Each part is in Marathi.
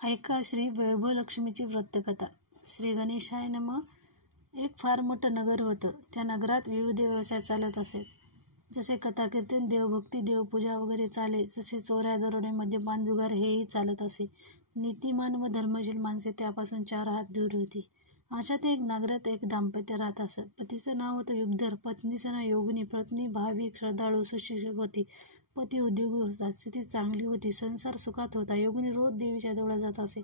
ऐका श्री वैभवलक्ष्मीची व्रतकथा. श्री गणेशाय नमः. एक फार मोठं नगर होतं. त्या नगरात विविध व्यवसाय चालत असे. जसे कथाकीर्तन, देवभक्ती, देवपूजा वगैरे चाले, जसे चोऱ्या, दरोडे, मद्यपान, जुगार हेही चालत असे. नीतिमान व धर्मशील माणसे त्यापासून 4 हात दूर होती. अशात एक नगरात एक दाम्पत्य राहत असत. पतीचं नाव होतं युगधर, पत्नीचं नाव योगिनी. पत्नी भाविक, श्रद्धाळू, सुशिक्षित होती. पती उद्योगी होता. स्थिती चांगली होती. संसार सुखात होता. योगिनी रोज देवीच्या देवळात जात असे.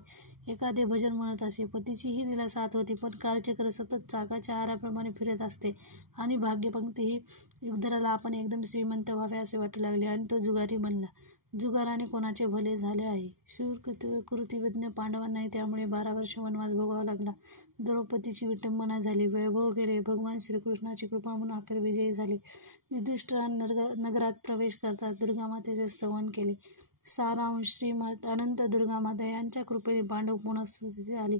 एखादे भजन म्हणत असे. पतीचीही तिला साथ होती, पण कालचक्र सतत चाकाच्या आराप्रमाणे फिरत असते आणि भाग्यपंक्तीही. युगधराला आपण एकदम श्रीमंत व्हावे असे वाटू लागले आणि तो जुगारी बनला. जुगाराने कोणाचे भले झाले आहे. शूर कृतिवज्ञ पांडवांनाही त्यामुळे 12 वर्ष वनवास भोगावा लागला. द्रौपदीची विटंबना झाली. वैभव गेले. भगवान श्रीकृष्णाची कृपा म्हणून अखेर विजयी झाले. युधिष्ठिराने नगरात प्रवेश करताच दुर्गामातेचे स्तवन केले. सारांश श्रीमत अनंत दुर्गामाता यांच्या कृपेने पांडव पुन्हा स्थितीत आले.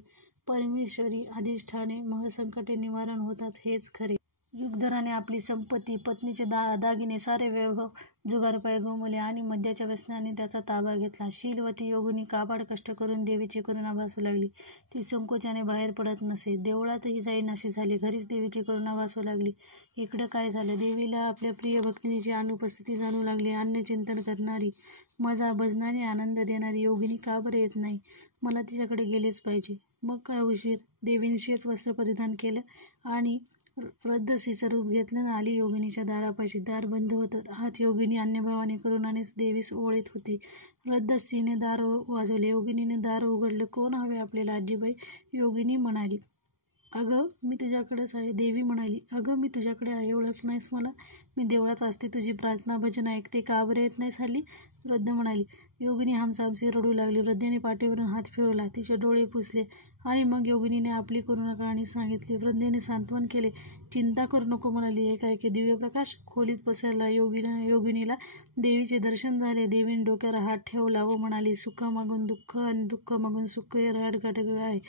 परमेश्वरी अधिष्ठाने महसंकटे निवारण होतात हेच खरे. युगधराने आपली संपत्ती, पत्नीचे दागिने, सारे वैभव जुगारपायी गमावले आणि मद्याच्या व्यसनाने त्याचा ताबा घेतला. शीलवती योगिनी काबाड कष्ट करून देवीची करुणा भासू लागली. ती संकोचाने बाहेर पडत नसे. देवळातही जाईनाशी झाली. घरीच देवीची करुणा भासू लागली. इकडं काय झालं? देवीला आपल्या प्रिय भक्तिनीची अनुपस्थिती जाणू लागली. अन्नचिंतन करणारी, मजा बजणारी, आनंद देणारी योगिनी का बरं येत नाही? मला तिच्याकडे गेलेच पाहिजे. मग काय उशीर? देवीने शेच वस्त्र परिधान केलं आणि वृद्धस्त्रीचं रूप घेतलं. आली योगिनीच्या दारापाशी. दार बंद होतं. आत योगिनी अन्यभावाने करुणानेच देवीस ओळीत होती. वृद्धस्त्रीने दार वाजवले. योगिनीने दार उघडलं. कोण हवे आपल्याला आजीबाई? योगिनी म्हणाली. अगं मी तुझ्याकडेच आहे. देवी म्हणाली. अगं मी तुझ्याकडे आहे. ओळखलं नाहीस मला? मी देवळात असते. तुझी प्रार्थना भजन ऐकते. का बरं येत नाहीस हल्ली? वृद्ध म्हणाली. योगिनी हमसामसी रडू लागली. वृद्धेने पाठीवरून हात फिरवला. तिचे डोळे पुसले आणि मग योगिनीने आपली करुणा कहाणी सांगितली. वृद्धेने सांत्वन केले. चिंता करू नको म्हणाली. एकाएकी दिव्य प्रकाश खोलीत पसरला. योगिनीला देवीचे दर्शन झाले. देवीने डोक्यावर हात ठेवला व म्हणाली. सुखामागून दुःख आणि दुःखामागून सुख हे रहाटघाट आहे.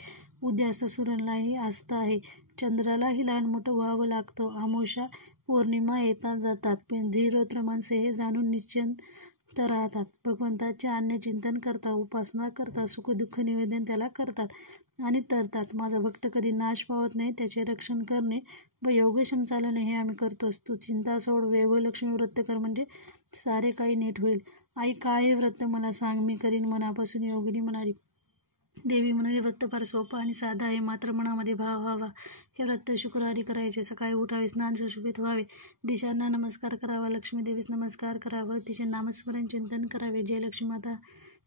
उद्यास्त सूर्यालाही अस्त आहे. चंद्रालाही लहान मोठं व्हावं लागतं. अमावस्या पौर्णिमा येतात जातात, पण धीरोत्र माणसे हे जाणून निश्चिंत राहतात. भगवंताचे अन्नचिंतन करतात, उपासना करतात, सुखदुःख निवेदन त्याला करतात आणि तरतात. माझा भक्त कधी नाश पावत नाही. त्याचे रक्षण करणे व योगक्षेम चालवणे हे आम्ही करतोच. तू चिंता सोड. वैभवलक्ष्मी व्रत कर, म्हणजे सारे काही नीट होईल. आई काय हे व्रत मला सांग, मी करीन मनापासून. योगिनी म्हणाली. देवी म्हणाली. व्रत फार सोपं आणि साधं आहे, मात्र मनामध्ये भाव व्हावा. हे व्रत शुक्रवारी करायचे. सकाळी उठावे, स्नान सुशोभित व्हावे, दिशांना नमस्कार करावा, लक्ष्मी देवीस नमस्कार करावा, तिचे नामस्मरण चिंतन करावे.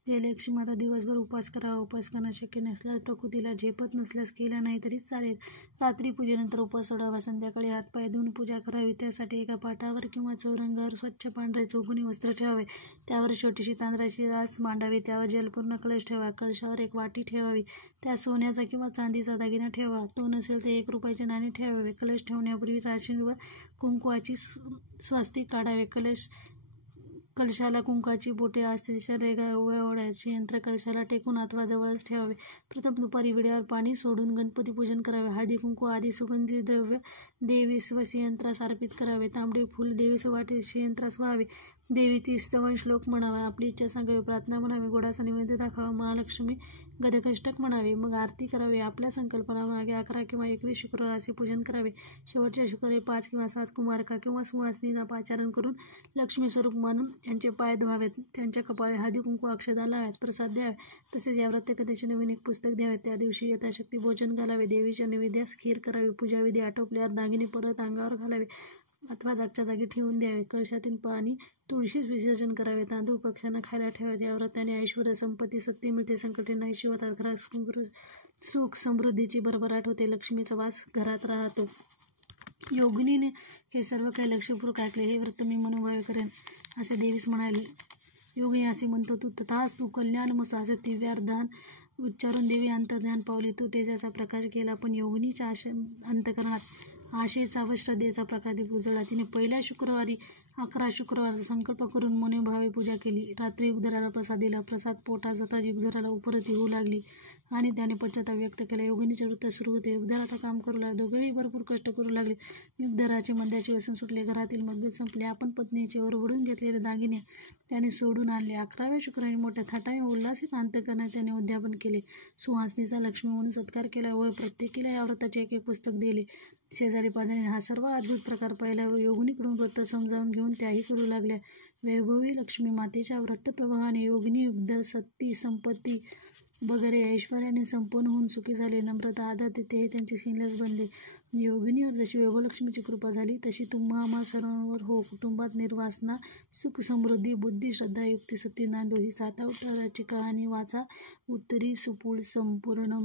जयलक्ष्मी माता दिवसभर उपवास करावा. उपवास करणं शक्य नसल्यास, प्रकृतीला झेपत नसल्यास केला नाही तरी चालेल. रात्री पूजेनंतर उपवास सोडावा. संध्याकाळी हातपाय धुवून पूजा करावी. त्यासाठी एका पाटावर किंवा चौरंगावर स्वच्छ पांढरे चौकोनी वस्त्र ठेवावे. त्यावर छोटीशी तांदळाची रास मांडावी. त्यावर जलपूर्ण कलश ठेवा. कलशावर एक वाटी ठेवावी. त्यात सोन्याचा किंवा चांदीचा दागिना ठेवा. तो नसेल तर 1 रुपयाचे नाणे ठेवावे. कलश ठेवण्यापूर्वी राशींवर कुंकवाची स्वास्तिक काढावे. कलशाला कुंकवाची बोटे असते रेगा ओवाळायचे. यंत्र कलशाला टेकून अथवा जवळच ठेवावे. प्रथम दुपारी विड्यावर पाणी सोडून गणपती पूजन करावे. हळदी कुंकू आदी सुगंधी द्रव्य देवीस व श्रीयंत्रास अर्पित करावे. तांबडे फूल देवीस वाटे श्रीयंत्रास व्हावे. देवीची स्तवन श्लोक म्हणावा. आपली इच्छा सांगावी. प्रार्थना म्हणावी. गोडाचा नैवेद्य दाखवावा. महालक्ष्मी गदकष्टक म्हणावे. मग आरती करावी. आपल्या संकल्पनामागे 11 किंवा 21 शुक्रवाराचे पूजन करावे. शेवटच्या शुक्रवारी 5 किंवा 7 कुमारका किंवा सुवासिनींना पाचारण करून लक्ष्मी स्वरूप मानून त्यांचे पाय धुवावेत. त्यांच्या कपाळी हळदी कुंकू अक्षदा लावाव्यात. प्रसाद द्यावा. तसेच या व्रतकथेचे नवीन एक पुस्तक द्यावे. त्या दिवशी यथाशक्ती भोजन घालावे. देवीच्या नैवेद्यास खीर करावी. पूजाविधी आटोपल्यावर दागिने परत अंगावर घालावे अथवा जागच्या जागी ठेवून द्यावे. कळशातील पाणी तुळशीस विसर्जन करावे. तांदूळ पक्ष्यांना खायला ठेवावे. या व्रताने ऐश्वर्य, संपत्ती, सत्य मिळते. संकटे नाहीशी होतात. घरात सुख समृद्धीची भरभराट होते. लक्ष्मीचा वास घरात राहतो. योगिनीने हे सर्व काही लक्षपूर्वक ऐकले. हे व्रत मी मनोभावे करेन असे देवीस म्हणाली. योगिनी असे म्हणतो. तू तथास्तु कल्याणमस्तु असे दिव्यार्धान उच्चारून देवी अंतर्ध्यान पावली. तो तेजाचा प्रकाश केला, पण योगिनीच्या अंतःकरणात आशेचा व श्रद्धेचा प्रकाशदीप उजळला. तिने पहिल्या शुक्रवारी 11 शुक्रवारचा संकल्प करून मनोभावे पूजा केली. रात्री युगधराला प्रसाद दिला. प्रसाद पोटात जाताच युगधराला उपरती होऊ लागली आणि त्याने पश्चाताप व्यक्त केला. योगिनीचे वृत्त सुरू होते. युगधर आता काम करू लागला. दोघेही भरपूर कष्ट करू लागले. युगधराचे मंद्याचे व्यसन सुटले. घरातील मतभेद संपले. आपण पत्नीचे ओरबडून घेतलेले दागिने त्याने सोडून आणले. 11व्या शुक्रवारी मोठ्या थाटाने उल्हासित अंतकरणाने त्याने उद्यापन केले. सुहासनीचा लक्ष्मी म्हणून सत्कार केला व प्रत्येकीला या व्रताचे एक पुस्तक दिले. शेजारी पाजारीने हा सर्व अद्भुत प्रकार पाहिला व योगिनीकडून व्रत समजावून घेऊन त्याही करू लागल्या. वैभवी लक्ष्मी मातेच्या व्रतप्रभावाने योगिनी युगधर सत्ती संपत्ती वगैरे ऐश्वर्याने संपन्न होऊन सुखी झाले. नम्रता आदर तिथेही त्यांचे सीनलेस बनले. योगिनीवर जशी वैभवलक्ष्मीची कृपा झाली तशी तुम्हा आम्हा सर्वांवर हो. कुटुंबात निर्वासना सुख समृद्धी बुद्धी श्रद्धा युक्ती सत्य नांदो. ही 7 अवताराची कहाणी वाचा. उत्तरी सुपूल संपूर्ण